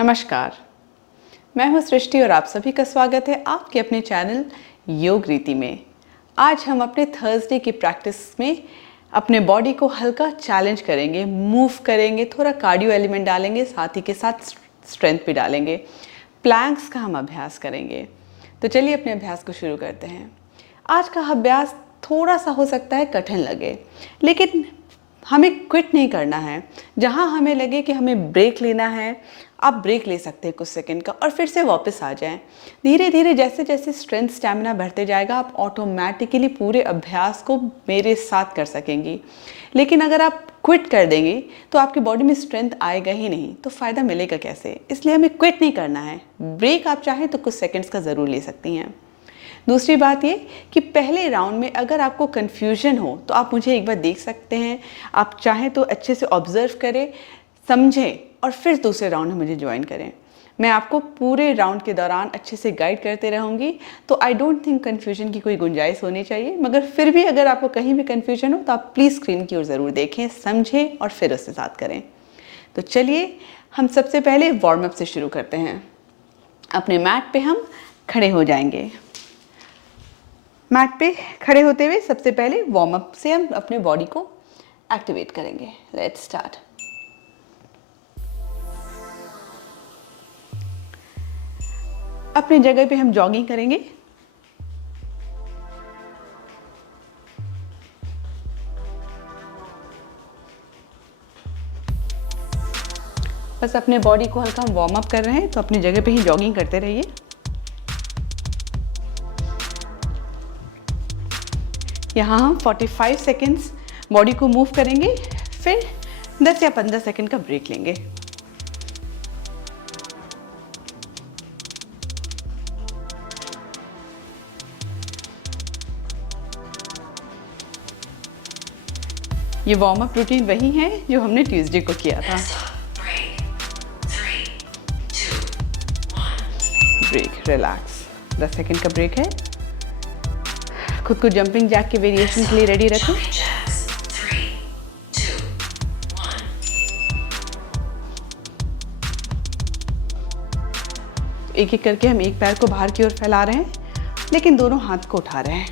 नमस्कार, मैं हूं सृष्टि और आप सभी का स्वागत है आपके अपने चैनल योग रीति में। आज हम अपने थर्सडे की प्रैक्टिस में अपने बॉडी को हल्का चैलेंज करेंगे, मूव करेंगे, थोड़ा कार्डियो एलिमेंट डालेंगे, साथ ही के साथ स्ट्रेंथ भी डालेंगे। प्लैंक्स का हम अभ्यास करेंगे। तो चलिए अपने अभ्यास को शुरू करते हैं। आज का अभ्यास थोड़ा सा हो सकता है कठिन लगे, लेकिन हमें क्विट नहीं करना है। जहाँ हमें लगे कि हमें ब्रेक लेना है, आप ब्रेक ले सकते हैं कुछ सेकंड का और फिर से वापस आ जाएं। धीरे धीरे जैसे जैसे स्ट्रेंथ स्टैमिना बढ़ते जाएगा, आप ऑटोमेटिकली पूरे अभ्यास को मेरे साथ कर सकेंगी। लेकिन अगर आप क्विट कर देंगे तो आपकी बॉडी में स्ट्रेंथ आएगा ही नहीं, तो फ़ायदा मिलेगा कैसे? इसलिए हमें क्विट नहीं करना है। ब्रेक आप चाहें तो कुछ सेकेंड्स का ज़रूर ले सकती हैं। दूसरी बात ये कि पहले राउंड में अगर आपको कन्फ्यूजन हो तो आप मुझे एक बार देख सकते हैं। आप चाहें तो अच्छे से ऑब्जर्व करें, समझें और फिर दूसरे राउंड में मुझे ज्वाइन करें। मैं आपको पूरे राउंड के दौरान अच्छे से गाइड करते रहूँगी, तो आई डोंट थिंक कन्फ्यूजन की कोई गुंजाइश होनी चाहिए। मगर फिर भी अगर आपको कहीं भी कन्फ्यूजन हो तो आप प्लीज़ स्क्रीन की ओर ज़रूर देखें, समझें और फिर उसके साथ करें। तो चलिए हम सबसे पहले वार्म अप से शुरू करते हैं। अपने मैट पे हम खड़े हो जाएंगे। मैट पे खड़े होते हुए सबसे पहले वार्म अप से हम अपने बॉडी को एक्टिवेट करेंगे। Let's start. अपनी जगह पे हम जॉगिंग करेंगे। बस अपने बॉडी को हल्का हम वार्म अप कर रहे हैं, तो अपनी जगह पे ही जॉगिंग करते रहिए। यहाँ हम 45 सेकेंड्स बॉडी को मूव करेंगे, फिर 10 या 15 सेकेंड का ब्रेक लेंगे। ये वार्म अप रूटीन वही है जो हमने ट्यूसडे को किया था। Break, relax. 10 सेकेंड का ब्रेक है। खुद को जंपिंग जैक के वेरिएशन के लिए रेडी रखें। एक एक करके हम एक पैर को बाहर की ओर फैला रहे हैं, लेकिन दोनों हाथ को उठा रहे हैं।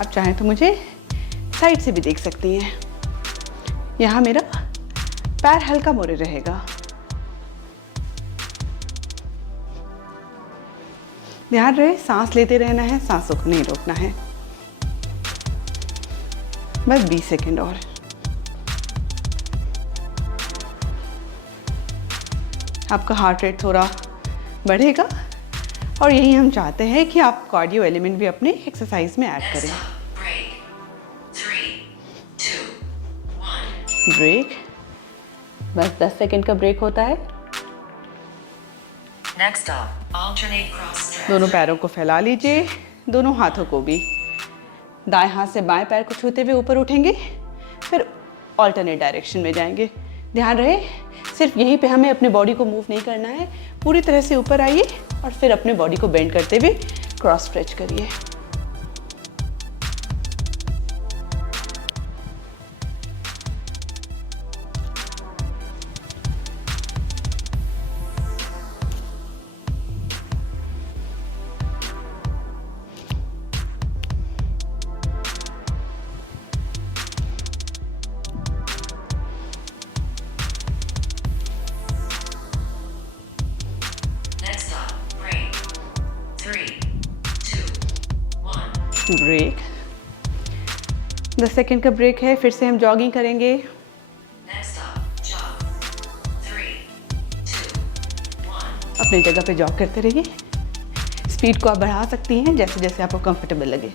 आप चाहें तो मुझे साइड से भी देख सकती हैं। यहाँ मेरा पैर हल्का मोड़े रहेगा। ध्यान रहे, सांस लेते रहना है, सांसों को नहीं रोकना है। बस 20 सेकेंड और। आपका हार्ट रेट थोड़ा बढ़ेगा और यही हम चाहते हैं कि आप कार्डियो एलिमेंट भी अपने एक्सरसाइज में ऐड करें। ब्रेक, बस 10 सेकेंड का ब्रेक होता है। दोनों पैरों को फैला लीजिए, दोनों हाथों को भी। दाएं हाथ से बाएं पैर को छूते हुए ऊपर उठेंगे, फिर ऑल्टरनेट डायरेक्शन में जाएंगे। ध्यान रहे, सिर्फ यहीं पे हमें अपने बॉडी को मूव नहीं करना है। पूरी तरह से ऊपर आइए और फिर अपने बॉडी को बेंड करते हुए क्रॉस स्ट्रेच करिए। ब्रेक, 10 सेकेंड का ब्रेक है। फिर से हम जॉगिंग करेंगे। अपनी जगह पे जॉग करते रहिए। स्पीड को आप बढ़ा सकती हैं जैसे जैसे आपको कंफर्टेबल लगे।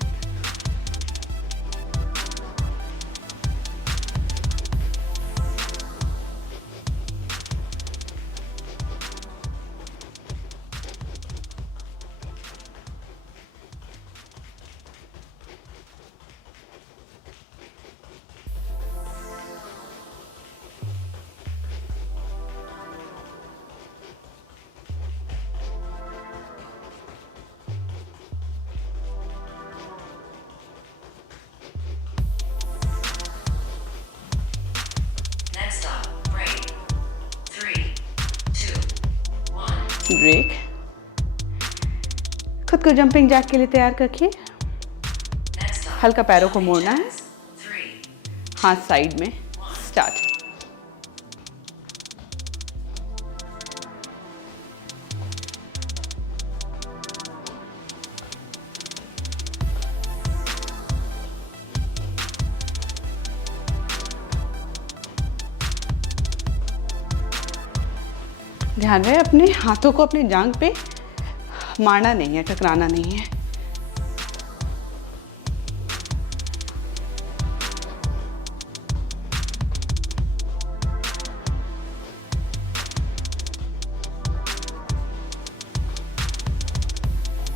ब्रेक। खुद को जंपिंग जैक के लिए तैयार रखिए। हल्का पैरों को मोड़ना है, हाथ साइड में। स्टार्ट। ध्यान रहे अपने हाथों को अपनी जांघ पे मारना नहीं है, टकराना नहीं है।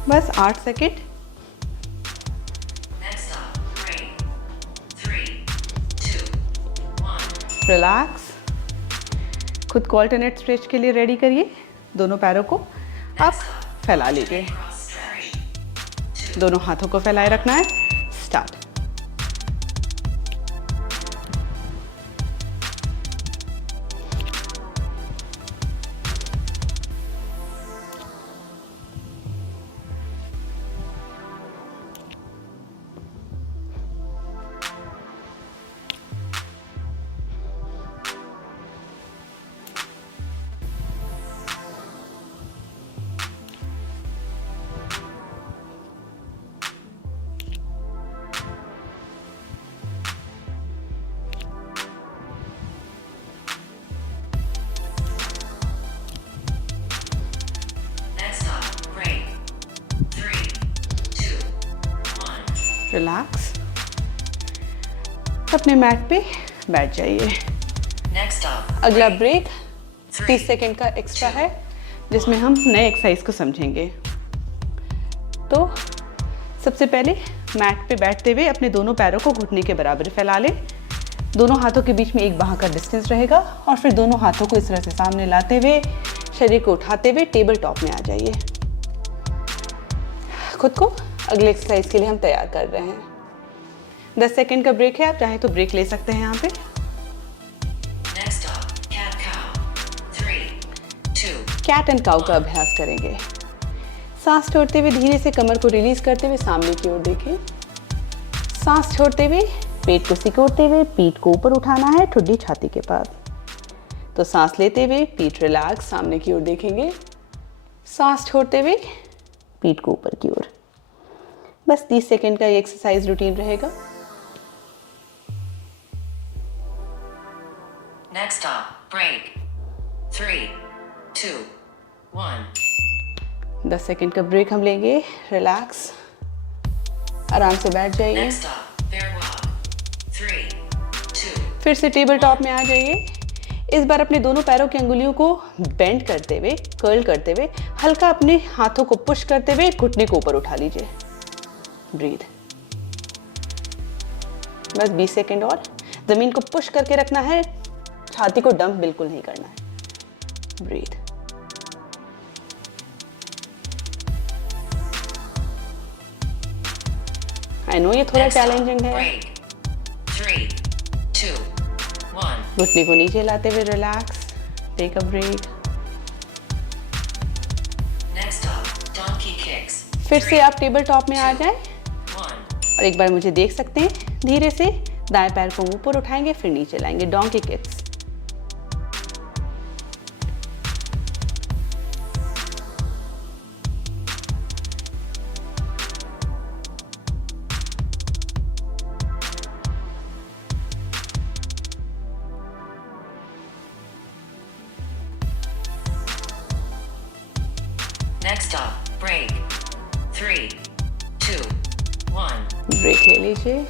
बस 8 सेकेंड। रिलैक्स। खुद को अल्टरनेट स्ट्रेच के लिए रेडी करिए। दोनों पैरों को आप फैला लीजिए। दोनों हाथों को फैलाए रखना है। स्टार्ट। रिलैक्स। अपने मैट पे बैठ जाइए। अगला ब्रेक 30 सेकेंड का एक्स्ट्रा है, जिसमें हम नए एक्सरसाइज को समझेंगे। तो सबसे पहले मैट पे बैठते हुए अपने दोनों पैरों को घुटने के बराबर फैला लें। दोनों हाथों के बीच में 1 बाह का डिस्टेंस रहेगा और फिर दोनों हाथों को इस तरह से सामने लाते हुए शरीर को उठाते हुए टेबल टॉप में आ जाइए। खुद को अगले एक्सरसाइज के लिए हम तैयार कर रहे हैं। 10 सेकेंड का ब्रेक है, आप चाहे तो ब्रेक ले सकते हैं यहाँ पे। कैट एंड काउ का अभ्यास करेंगे। सांस छोड़ते हुए धीरे से कमर को रिलीज करते हुए सामने की ओर देखें। सांस छोड़ते हुए पेट को सिकोड़ते हुए पीठ को ऊपर उठाना है, ठुड्डी छाती के पास। तो सांस लेते हुए पीठ रिलैक्स, सामने की ओर देखेंगे। सांस छोड़ते हुए पीठ को ऊपर की ओर। बस 30 सेकेंड का ये एक्सरसाइज रूटीन रहेगा। Next stop, break. 3, 2, 1. 10 सेकेंड का ब्रेक हम लेंगे। रिलैक्स, आराम से बैठ जाइए। Next stop, bear walk. 3, 2. फिर से टेबल टॉप में आ जाइए। इस बार अपने दोनों पैरों की अंगुलियों को बेंड करते हुए, कर्ल करते हुए, हल्का अपने हाथों को पुश करते हुए घुटने को ऊपर उठा लीजिए। ब्रीथ। बस 20 सेकेंड और। जमीन को पुश करके रखना है, छाती को डंप बिल्कुल नहीं करना है। ब्रीथ। आई नो ये थोड़ा चैलेंजिंग है। 3, 2, 1. घुटने को नीचे लाते हुए relax, take a break. Next stop, donkey kicks. फिर से आप टेबल टॉप में आ जाएं 1. और एक बार मुझे देख सकते हैं। धीरे से दाएं पैर को ऊपर उठाएंगे, फिर नीचे लाएंगे, donkey kicks. Next stop, break. 3, 2, 1. Break ले लीजिए।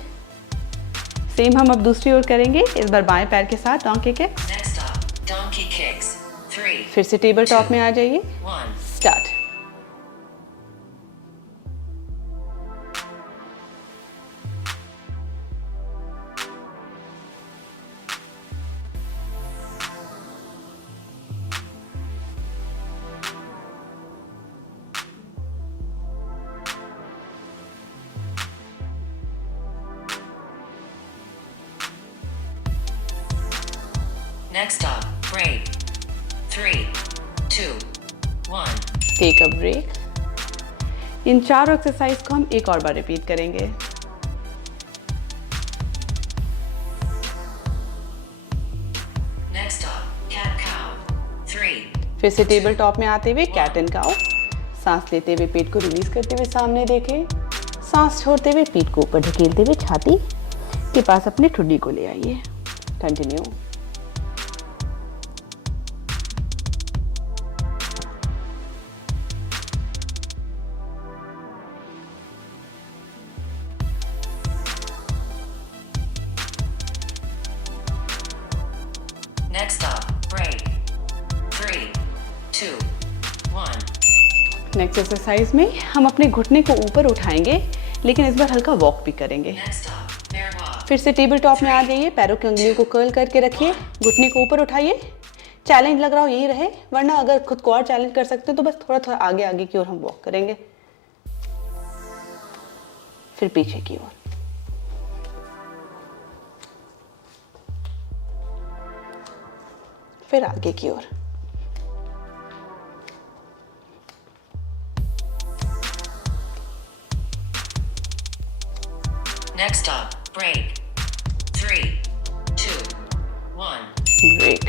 सेम हम अब दूसरी ओर करेंगे, इस बार बाएं पैर के साथ donkey kicks. Next stop, donkey kicks. 3, फिर से टेबल टॉप में आ जाइए। 1. Start. Next stop, break. 3, 2, 1. Take a break. इन चारों एक्सरसाइज को हम एक और बार रिपीट करेंगे। Next up, cat cow. 3. फिर से टेबल टॉप में आते हुए कैट एंड काउ। सांस लेते हुए पेट को रिलीज करते हुए सामने देखें। सांस छोड़ते हुए पीठ को ऊपर ढकेलते हुए छाती के पास अपने ठुड्डी को ले आइए। Continue. Next up, break. 3, 2, 1. Next exercise में हम अपने घुटने को ऊपर उठाएंगे, लेकिन इस बार हल्का वॉक भी करेंगे। Next up, bear walk. फिर से टेबल टॉप में आ जाइए, पैरों की उंगलियों को कर्ल करके रखिए, घुटने को ऊपर उठाइए। चैलेंज लग रहा हो यही रहे, वरना अगर खुद को और चैलेंज कर सकते हैं तो बस थोड़ा थोड़ा आगे आगे की ओर हम वॉक करेंगे। फिर पीछे की ओर। फिर आगे की ओर। Next up, break. 3, 2, 1. ब्रेक।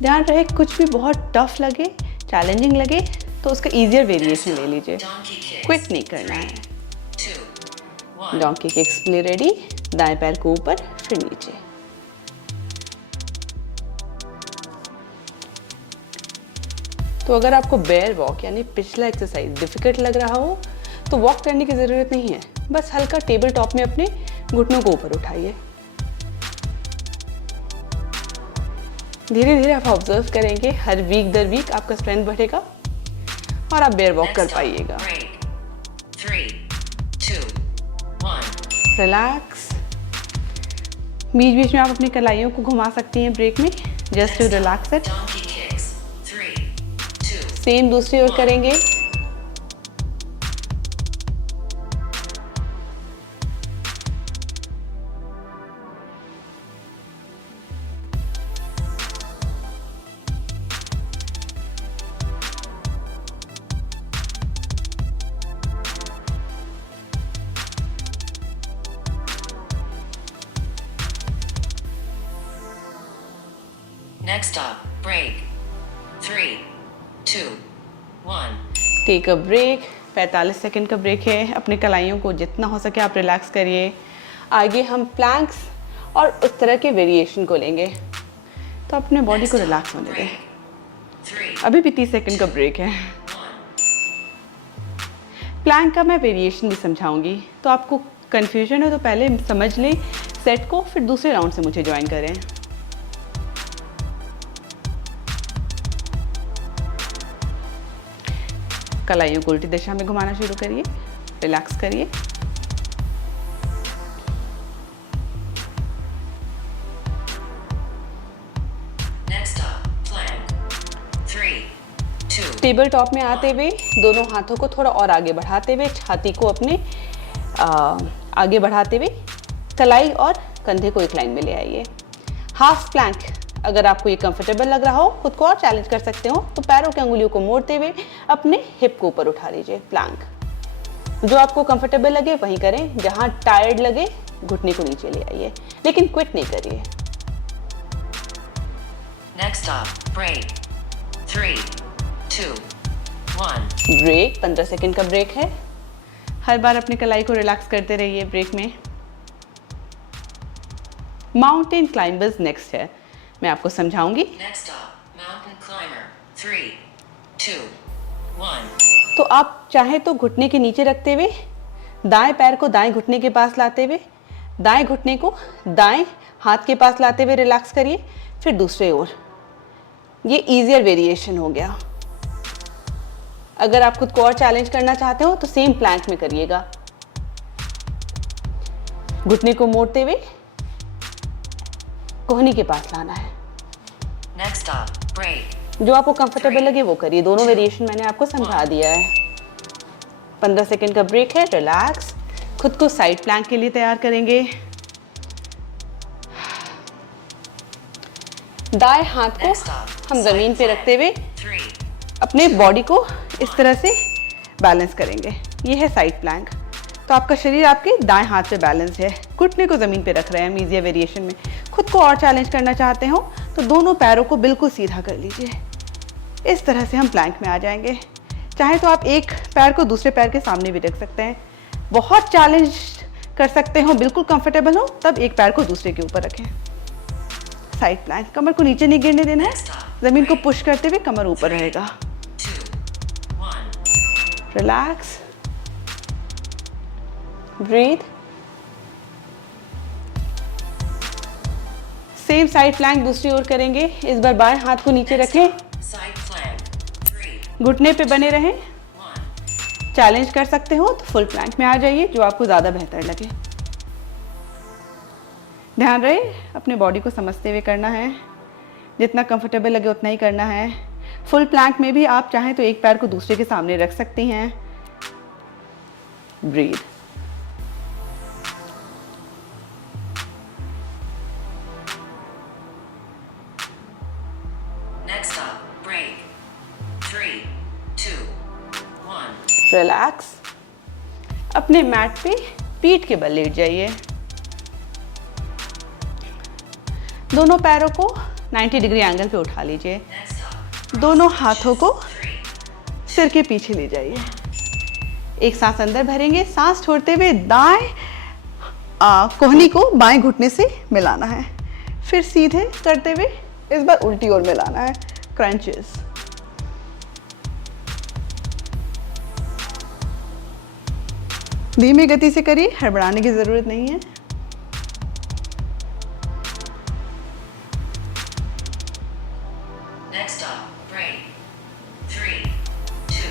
ध्यान रहे कुछ भी बहुत टफ लगे, चैलेंजिंग लगे तो उसका इजियर वेरिएशन ले लीजिए। Donkey kicks. क्विट नहीं करना है। 2, 1. डोंकी किक्स के लिए रेडी। दाएं पैर को ऊपर फिर नीचे। तो अगर आपको बेयर वॉक यानी पिछला एक्सरसाइज डिफिकल्ट लग रहा हो तो वॉक करने की ज़रूरत नहीं है, बस हल्का टेबल टॉप में अपने घुटनों को ऊपर उठाइए। धीरे धीरे आप ऑब्जर्व करेंगे, हर वीक दर वीक आपका स्ट्रेंथ बढ़ेगा और आप बेयर वॉक कर Next up, पाइएगा। break. 3, 2, 1. रिलैक्स। बीच बीच में आप अपनी कलाइयों को घुमा सकती हैं ब्रेक में, just to relax it. Donkey kicks. 3, 2. Same दूसरी ओर करेंगे। Next up, break. 3, 2, 1. Take a break. 45 second का ब्रेक है। अपने कलाइयों को जितना हो सके आप रिलैक्स करिए। आगे हम प्लैंक्स और उस तरह के वेरिएशन को लेंगे, तो अपने बॉडी को रिलैक्स होने दें। 3, अभी भी 30 सेकंड का ब्रेक है। 1. प्लैंक का मैं वेरिएशन भी समझाऊंगी, तो आपको कन्फ्यूजन है तो पहले समझ लें सेट को, फिर दूसरे राउंड से मुझे ज्वाइन करें। कलाइयों को उल्टी दिशा में घुमाना शुरू करिए। रिलैक्स करिए। Next up, plank. 3, 2. Table top में आते हुए दोनों हाथों को थोड़ा और आगे बढ़ाते हुए, छाती को अपने आगे बढ़ाते हुए कलाई और कंधे को एक लाइन में ले आइए। Half plank. अगर आपको ये कंफर्टेबल लग रहा हो, खुद को और चैलेंज कर सकते हो, तो पैरों की अंगुलियों को मोड़ते हुए अपने हिप को ऊपर उठा लीजिए। प्लैंक। जो आपको कंफर्टेबल लगे वहीं करें, जहां टायर्ड लगे घुटने को नीचे ले आइए, लेकिन क्विट नहीं करिए। Next up, break. 3, 2, 1. Break. 15 second का ब्रेक है। हर बार अपनी कलाई को रिलैक्स करते रहिए ब्रेक में। माउंटेन क्लाइंबर्स नेक्स्ट है, मैं आपको समझाऊंगी। Next up, mountain climber. 3, 2, 1. तो आप चाहे तो घुटने के नीचे रखते हुए दाएं पैर को दाएं घुटने के पास लाते हुए, दाएं घुटने को दाएं हाथ के पास लाते हुए रिलैक्स करिए, फिर दूसरे ओर। ये इजियर वेरिएशन हो गया। अगर आप खुद को और चैलेंज करना चाहते हो तो सेम प्लैंक में करिएगा। घुटने को मोड़ते हुए कोहनी के पास लाना है। Next up, break. जो आपको कंफर्टेबल लगे वो करिए। दोनों वेरिएशन मैंने आपको समझा दिया है। 15 सेकंड का ब्रेक है। रिलैक्स। खुद को साइड प्लैंक के लिए तैयार करेंगे। दाएं हाथ को Next up, हम जमीन पे side रखते हुए plank. 3, अपने बॉडी को इस तरह से बैलेंस करेंगे। ये है साइड प्लैंक। तो आपका शरीर आपके दाएं हाथ पे बैलेंस है, घुटने को ज़मीन पे रख रहे हैं हम ईज़ियर वेरिएशन में। खुद को और चैलेंज करना चाहते हो तो दोनों पैरों को बिल्कुल सीधा कर लीजिए। इस तरह से हम प्लैंक में आ जाएंगे। चाहे तो आप एक पैर को दूसरे पैर के सामने भी रख सकते हैं। बहुत चैलेंज कर सकते हो, बिल्कुल कंफर्टेबल हो, तब एक पैर को दूसरे के ऊपर रखें। साइड प्लैंक, कमर को नीचे नहीं गिरने देना है, ज़मीन को पुश करते हुए कमर ऊपर रहेगा। Relax, breathe. Same side plank दूसरी ओर करेंगे। इस बार बाएं हाथ को नीचे रखें, घुटने पे बने रहें। चैलेंज कर सकते हो तो फुल प्लैंक में आ जाइए, जो आपको ज़्यादा बेहतर लगे। ध्यान रहे अपने बॉडी को समझते हुए करना है, जितना कंफर्टेबल लगे उतना ही करना है। फुल प्लैंक में भी आप चाहें तो एक पैर को दूसरे के सामने रख सकती हैं। Breathe. Next up, break. 3, 2, 1. Relax. अपने मैट पे पीठ के बल लेट जाइए। दोनों पैरों को 90 डिग्री एंगल पे उठा लीजिए। Next up, दोनों हाथों को 3, सिर के पीछे ले जाइए। एक सांस अंदर भरेंगे, सांस छोड़ते हुए दाएं कोहनी को बाएं घुटने से मिलाना है, फिर सीधे करते हुए इस बार उल्टी ओर मिलाना है। क्रंचेस। धीमी गति से करिए, हड़बड़ाने की जरूरत नहीं है। next up, break. 3, 2,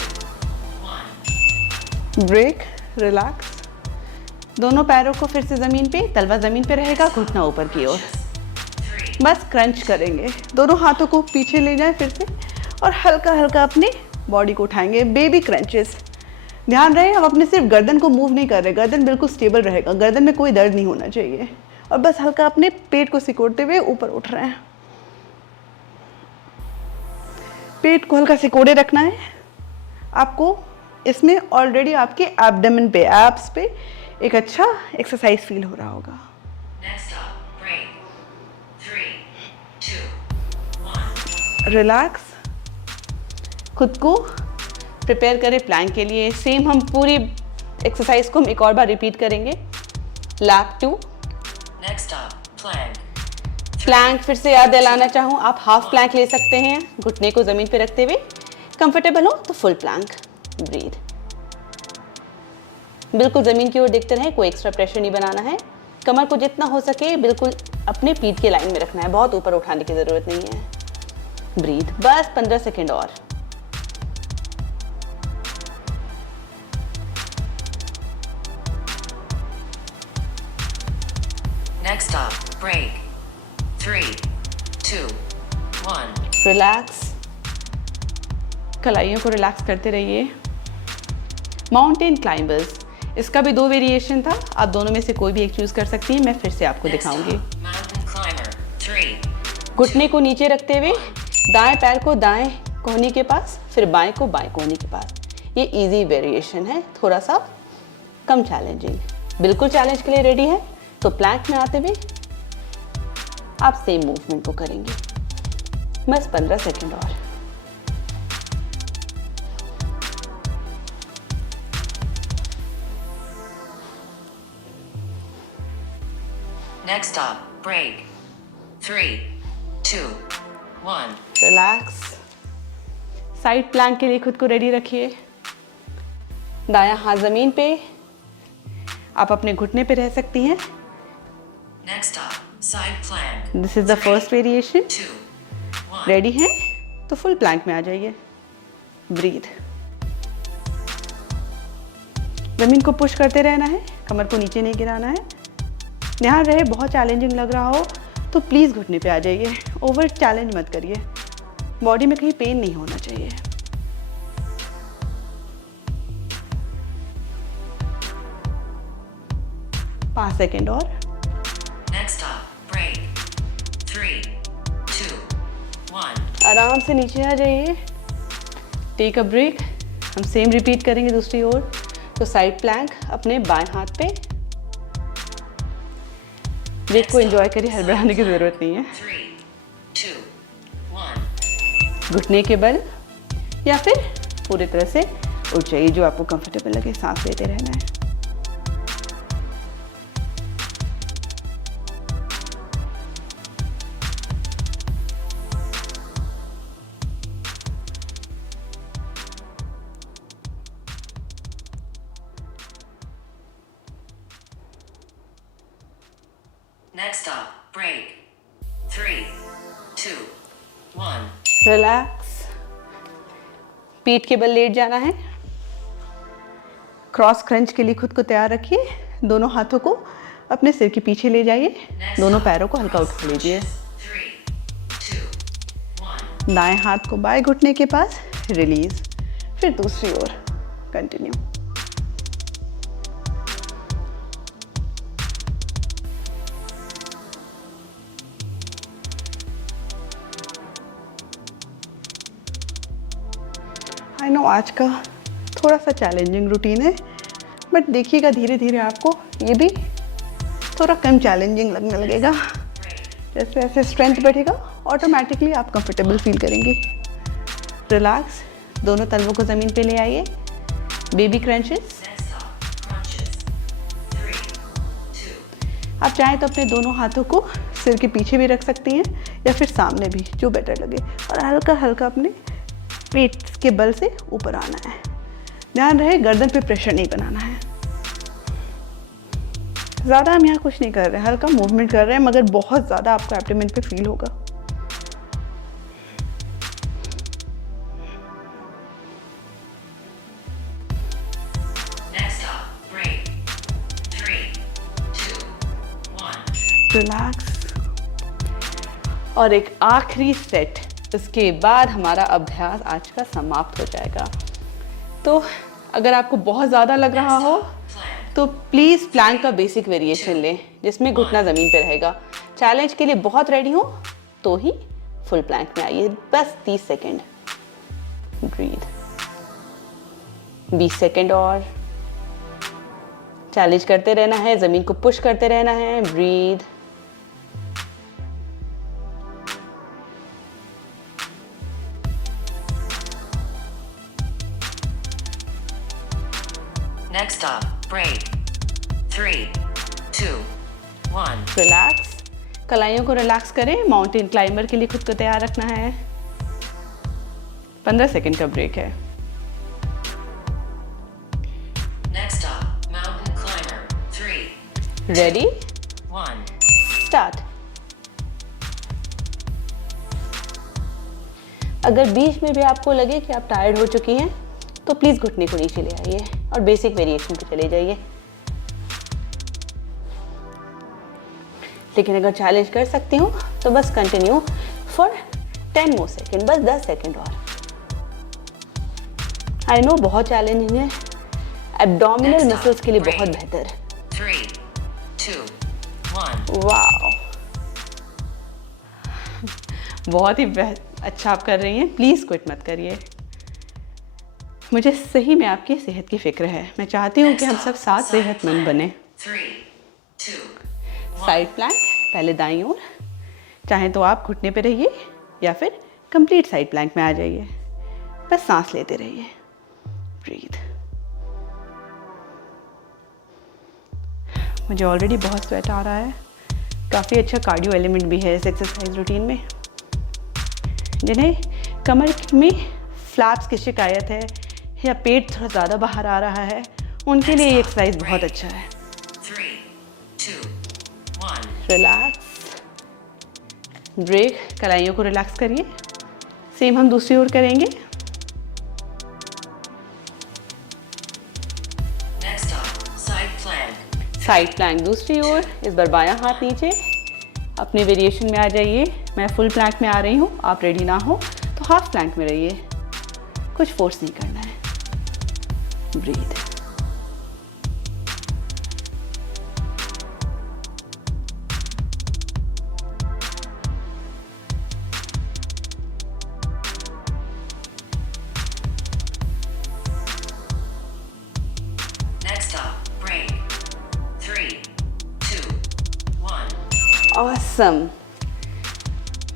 1. Break, relax. दोनों पैरों को फिर से ज़मीन पे, तलवा ज़मीन पे रहेगा, घुटना ऊपर की ओर। 3, बस क्रंच करेंगे। दोनों हाथों को पीछे ले जाएं फिर से, और हल्का हल्का अपने बॉडी को उठाएंगे। Baby crunches. ध्यान रहे हम अपने सिर्फ गर्दन को मूव नहीं कर रहे, गर्दन बिल्कुल स्टेबल रहेगा, गर्दन में कोई दर्द नहीं होना चाहिए। और बस हल्का अपने पेट को सिकोड़ते हुए ऊपर उठ रहे हैं। पेट को हल्का सिकोड़े रखना है आपको। इसमें ऑलरेडी आपके एब्डोमेन पे, एब्स पे एक अच्छा एक्सरसाइज फील हो रहा होगा। next up, break. 3, 2, 1. रिलैक्स। खुद को प्रिपेयर करें प्लैंक के लिए। सेम हम पूरी एक्सरसाइज को हम एक और बार रिपीट करेंगे। Lap 2। Next up, plank. Plank फिर से याद दिलाना चाहूँ, आप हाफ प्लैंक ले सकते हैं, घुटने को ज़मीन पे रखते हुए। कंफर्टेबल हो तो फुल प्लैंक। ब्रीथ। बिल्कुल ज़मीन की ओर देखते रहें, कोई एक्स्ट्रा प्रेशर नहीं बनाना है। कमर को जितना हो सके बिल्कुल अपने पीठ के लाइन में रखना है, बहुत ऊपर उठाने की ज़रूरत नहीं है। ब्रीथ। बस 15 सेकेंड और। Next up, break. 3, 2, 1. रिलैक्स। कलाइयों को रिलैक्स करते रहिए। माउंटेन क्लाइंबर्स, इसका भी 2 वेरिएशन था, आप दोनों में से कोई भी एक चूज कर सकती हैं। मैं फिर से आपको Next दिखाऊंगी। up, mountain climber. 3, घुटने को नीचे रखते हुए दाएं पैर को दाएं कोहनी के पास, फिर बाएं को बाएं कोहनी के पास। ये इजी वेरिएशन है, थोड़ा सा कम चैलेंजिंग। बिल्कुल चैलेंज के लिए रेडी है तो प्लैंक में आते हुए आप सेम मूवमेंट को करेंगे। बस 15 सेकेंड और। Next up, break. 3, 2, 1. Relax. Side plank के लिए खुद को रेडी रखिए। दायां हाथ जमीन पे, आप अपने घुटने पे रह सकती हैं। Next up, side plank. This is the first variation. 2, 1. Ready हैं तो फुल प्लैंक में आ जाइए। ब्रीथ। जमीन को पुश करते रहना है, कमर को नीचे नहीं गिराना है। ध्यान रहे बहुत चैलेंजिंग लग रहा हो तो प्लीज़ घुटने पे आ जाइए, ओवर चैलेंज मत करिए, बॉडी में कहीं पेन नहीं होना चाहिए। पाँच सेकेंड और। Next up, break. 3, 2, 1. आराम से नीचे आ जाइए। Take a break. हम सेम रिपीट करेंगे दूसरी ओर। तो साइड प्लैंक अपने बाएं हाथ पे। ब्रेक को एंजॉय करिए, हड़बड़ाने की ज़रूरत नहीं है। 3, 2, 1. घुटने के बल या फिर पूरी तरह से उठ जाइए, जो आपको कंफर्टेबल लगे। सांस लेते रहना है। Next stop, break. 3, 2, 1. रिलैक्स। पीठ के बल लेट जाना है। क्रॉस क्रंच के लिए खुद को तैयार रखिए। दोनों हाथों को अपने सिर के पीछे ले जाइए। दोनों पैरों को हल्का उठा लीजिए। 3, 2, 1. दाएं हाथ को बाएं घुटने के पास रिलीज। फिर दूसरी ओर कंटिन्यू। आई नो आज का थोड़ा सा चैलेंजिंग रूटीन है, बट देखिएगा धीरे धीरे आपको ये भी थोड़ा कम चैलेंजिंग लगने लगेगा। जैसे जैसे स्ट्रेंथ बढ़ेगा ऑटोमेटिकली आप कंफर्टेबल फील करेंगे। रिलैक्स। दोनों तलवों को ज़मीन पे ले आइए। Baby crunches. Next stop, crunches. 3, 2. आप चाहें तो अपने दोनों हाथों को सिर के पीछे भी रख सकती हैं या फिर सामने भी, जो बेटर लगे। और हल्का हल्का अपने पेट के बल से ऊपर आना है। ध्यान रहे गर्दन पे प्रेशर नहीं बनाना है। ज़्यादा हम यहाँ कुछ नहीं कर रहे हैं, हल्का मूवमेंट कर रहे हैं, मगर बहुत ज़्यादा आपको एब्डोमेन पे फील होगा। Next stop, break. 3, 2, 1. रिलैक्स। और एक आखिरी सेट, इसके बाद हमारा अभ्यास आज का समाप्त हो जाएगा। तो अगर आपको बहुत ज़्यादा लग रहा हो तो प्लीज़ प्लैंक का बेसिक वेरिएशन लें, जिसमें घुटना ज़मीन पे रहेगा। चैलेंज के लिए बहुत रेडी हो तो ही फुल प्लैंक में आइए। बस 30 सेकेंड। ब्रीथ। 20 सेकेंड और। चैलेंज करते रहना है, ज़मीन को पुश करते रहना है। Breathe. Next stop, break. 3, 2, 1. Relax. कलाइयों को रिलैक्स करें। माउंटेन क्लाइंबर के लिए खुद को तैयार रखना है। 15 सेकेंड का ब्रेक है। Next stop, mountain climber. 3, ready 1. Start. अगर बीच में भी आपको लगे कि आप टायर्ड हो चुकी हैं तो प्लीज़ घुटने को नीचे ले आइए और बेसिक वेरिएशन पे चले जाइए। लेकिन अगर चैलेंज कर सकती हूँ तो बस कंटिन्यू फॉर 10 मोर सेकेंड, बस 10 सेकेंड और। आई नो बहुत चैलेंजिंग है, एब्डोमिनल मसल्स के लिए बहुत बेहतर। 3, 2, 1. वाओ, बहुत ही अच्छा आप कर रही हैं। प्लीज़ क्विट मत करिए। मुझे सही में आपकी सेहत की फिक्र है। मैं चाहती हूँ कि हम सब साथ सेहतमंद बने। 3, 2, 1. साइड प्लैंक, पहले दाईं ओर। चाहें तो आप घुटने पे रहिए या फिर कंप्लीट साइड प्लैंक में आ जाइए। बस सांस लेते रहिए। ब्रीथ। मुझे ऑलरेडी बहुत स्वेट आ रहा है। काफ़ी अच्छा कार्डियो एलिमेंट भी है इस एक्सरसाइज रूटीन में। जिन्हें कमर में फ्लैप्स की शिकायत है या पेट थोड़ा ज़्यादा बाहर आ रहा है, उनके लिए ये एक्सरसाइज बहुत अच्छा है। 3, 2, 1. रिलैक्स। ब्रेक। कलाइयों को रिलैक्स करिए। सेम हम दूसरी ओर करेंगे। Next stop, side plank. Side plank दूसरी ओर। इस बार बायां हाथ नीचे। अपने वेरिएशन में आ जाइए। मैं फुल प्लैंक में आ रही हूँ, आप रेडी ना हो तो हाफ प्लैंक में रहिए। कुछ फोर्स नहीं करना है। ब्रीथ। ऑसम।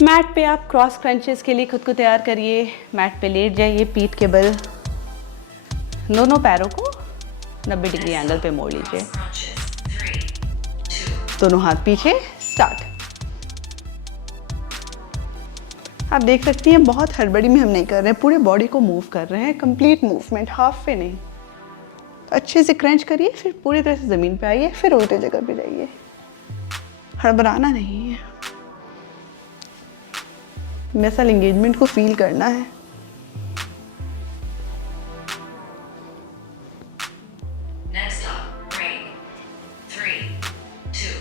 मैट पे आप क्रॉस क्रंचेस के लिए खुद को तैयार करिए। मैट पे लेट जाइए, पीठ के बल, दोनों पैरों को 90 डिग्री एंगल पे मोड़ लीजिए। Crunches. 3, 2, दोनों हाथ पीछे, स्टार्ट। आप देख सकती हैं बहुत हड़बड़ी में हम नहीं कर रहे हैं, पूरे बॉडी को मूव कर रहे हैं, कंप्लीट मूवमेंट, हाफ पे नहीं। तो अच्छे से क्रंच करिए, फिर पूरी तरह से ज़मीन पे आइए, फिर उल्टे जगह पे जाइए। हड़बड़ाना नहीं है, मसल एंगेजमेंट को फील करना है। next up, break. 3, 2,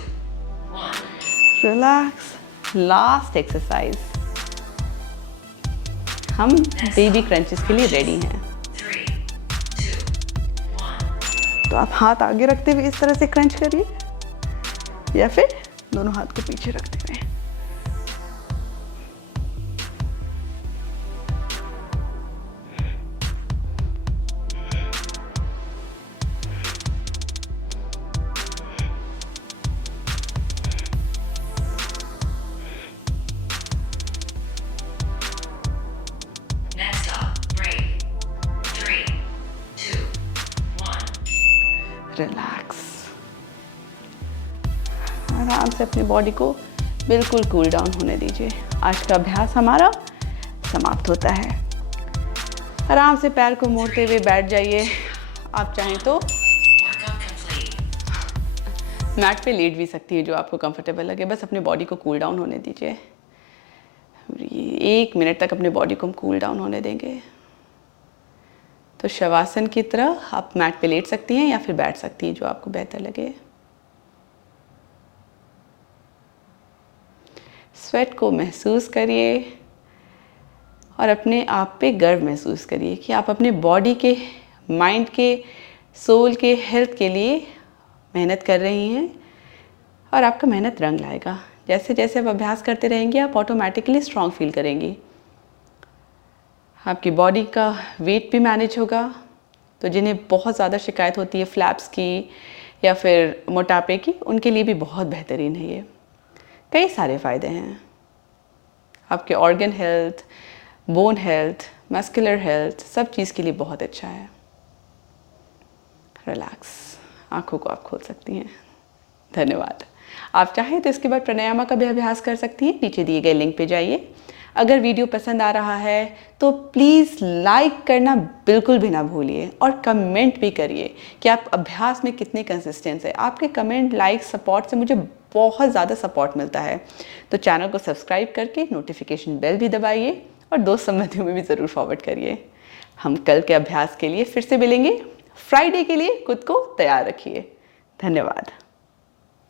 1. Relax. Last exercise, हम बेबी क्रंचेस के लिए रेडी हैं। 3, 2, 1. तो आप हाथ आगे रखते हुए इस तरह से क्रंच करिए, या फिर दोनों हाथ को पीछे रखते हुए। Next up, break. 3, 2, 1. रिलैक्स। आराम से अपनी बॉडी को बिल्कुल कूल डाउन होने दीजिए। आज का अभ्यास हमारा समाप्त होता है। आराम से पैर को मोड़ते हुए बैठ जाइए। आप चाहें तो Workout complete. मैट पे लेट भी सकती है, जो आपको कंफर्टेबल लगे। बस अपने बॉडी को कूल डाउन होने दीजिए। 1 मिनट तक अपने बॉडी को हम कूल डाउन होने देंगे। तो शवासन की तरह आप मैट पे लेट सकती हैं या फिर बैठ सकती हैं, जो आपको बेहतर लगे। स्वेट को महसूस करिए और अपने आप पे गर्व महसूस करिए कि आप अपने बॉडी के, माइंड के, सोल के हेल्थ के लिए मेहनत कर रही हैं और आपका मेहनत रंग लाएगा। जैसे जैसे आप अभ्यास करते रहेंगे, आप ऑटोमेटिकली स्ट्रॉन्ग फील करेंगी। आपकी बॉडी का वेट भी मैनेज होगा। तो जिन्हें बहुत ज़्यादा शिकायत होती है फ्लैप्स की या फिर मोटापे की, उनके लिए भी बहुत बेहतरीन है ये। कई सारे फ़ायदे हैं। आपके organ health, bone health, muscular health, सब चीज़ के लिए बहुत अच्छा है। रिलैक्स, आँखों को आप खोल सकती हैं। धन्यवाद। आप चाहें तो इसके बाद प्राणायाम का भी अभ्यास कर सकती हैं। नीचे दिए गए लिंक पे जाइए। अगर वीडियो पसंद आ रहा है तो प्लीज़ लाइक करना बिल्कुल भी ना भूलिए और कमेंट भी करिए कि आप अभ्यास में कितने कंसिस्टेंट है। आपके कमेंट, लाइक, सपोर्ट से मुझे बहुत ज़्यादा सपोर्ट मिलता है। तो चैनल को सब्सक्राइब करके नोटिफिकेशन बेल भी दबाइए और दोस्त संबंधियों में भी ज़रूर फॉरवर्ड करिए। हम कल के अभ्यास के लिए फिर से मिलेंगे। फ्राइडे के लिए खुद को तैयार रखिए। धन्यवाद।